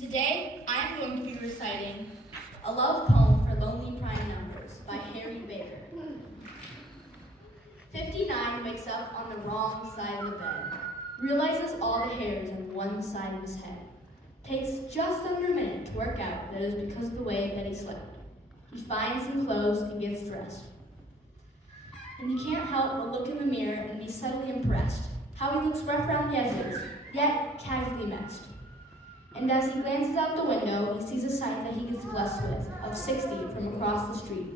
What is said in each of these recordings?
Today, I am going to be reciting A Love Poem for Lonely Prime Numbers by Harry Baker. 59 wakes up on the wrong side of the bed, realizes all the hairs on one side of his head. Takes just under a minute to work out that it was because of the way that he slept. He finds some clothes and gets dressed. And he can't help but look in the mirror and be subtly impressed, how he looks rough around the edges, yet casually messed. And as he glances out the window, he sees a sight that he gets blessed with, of 60 from across the street.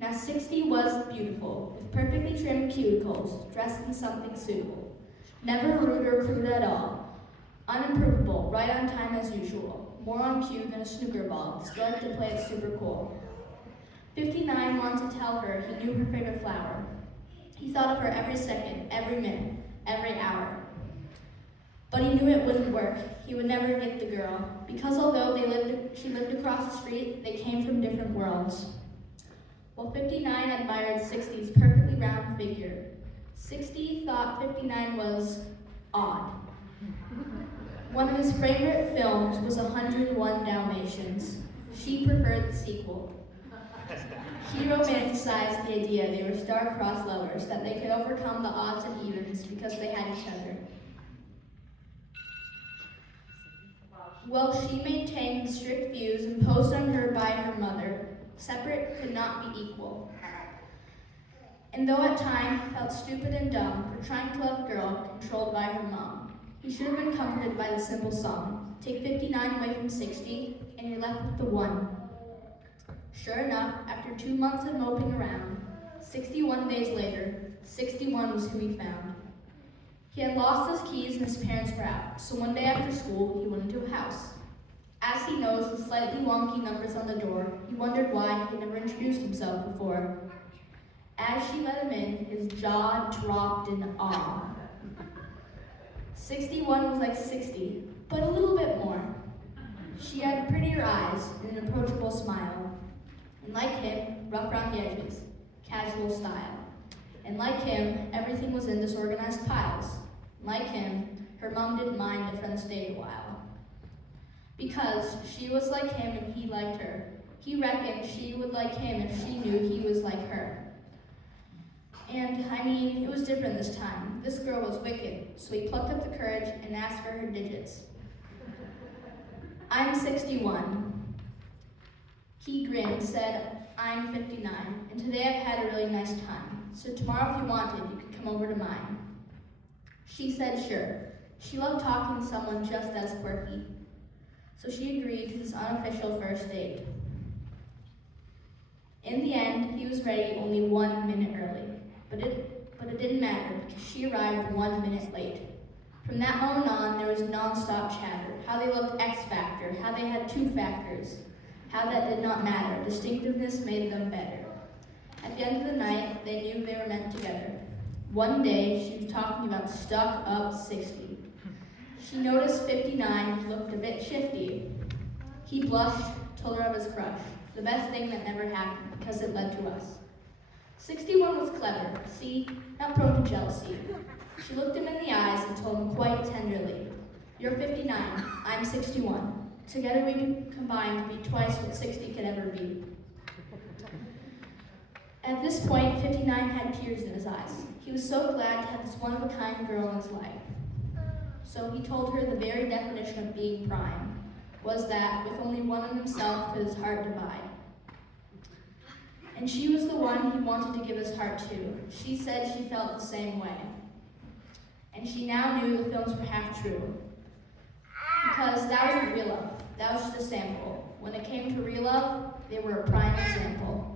Now 60 was beautiful, with perfectly trimmed cuticles, dressed in something suitable. Never rude or crude at all. Unimprovable, right on time as usual. More on cue than a snooker ball, skilled to play it super cool. 59 wanted to tell her he knew her favorite flower. He thought of her every second, every minute, every hour. But he knew it wouldn't work. He would never get the girl, because although she lived across the street, they came from different worlds. While 59 admired 60's perfectly round figure, 60 thought 59 was odd. One of his favorite films was 101 Dalmatians. She preferred the sequel. He romanticized the idea they were star-crossed lovers, that they could overcome the odds and evens because they had each other. Well, she maintained strict views imposed on her by her mother. Separate could not be equal. And though at times he felt stupid and dumb for trying to love a girl controlled by her mom, he should have been comforted by the simple song. Take 59 away from 60, and you're left with the one. Sure enough, after 2 months of moping around, 61 days later, 61 was who he found. He had lost his keys and his parents were out, so one day after school, he went into a house. As he noticed the slightly wonky numbers on the door, he wondered why he had never introduced himself before. As she let him in, his jaw dropped in awe. 61 was like 60, but a little bit more. She had prettier eyes and an approachable smile. And like him, rough around the edges, casual style. And like him, everything was in disorganized piles. Like him, her mom didn't mind if friends stayed a while. Because she was like him and he liked her. He reckoned she would like him if she knew he was like her. And, it was different this time. This girl was wicked, so he plucked up the courage and asked for her digits. I'm 61. He grinned, said, I'm 59, and today I've had a really nice time. So tomorrow if you wanted, you could come over to mine. She said sure. She loved talking to someone just as quirky. So she agreed to this unofficial first date. In the end, he was ready only 1 minute early. But it didn't matter because she arrived 1 minute late. From that moment on, there was non-stop chatter. How they looked X Factor, how they had 2 factors, how that did not matter. Distinctiveness made them better. At the end of the night, they knew they were meant together. One day, she was talking about stuck up 60. She noticed 59 looked a bit shifty. He blushed, told her of his crush, the best thing that never happened because it led to us. 61 was clever, see, not prone to jealousy. She looked him in the eyes and told him quite tenderly, you're 59, I'm 61. Together we combine to be twice what 60 could ever be. At this point, 59 had tears in his eyes. He was so glad to have this one-of-a-kind girl in his life. So he told her the very definition of being prime was that with only one in himself could his heart divide. And she was the one he wanted to give his heart to. She said she felt the same way. And she now knew the films were half true. Because that wasn't real love. That was just a sample. When it came to real love, they were a prime example.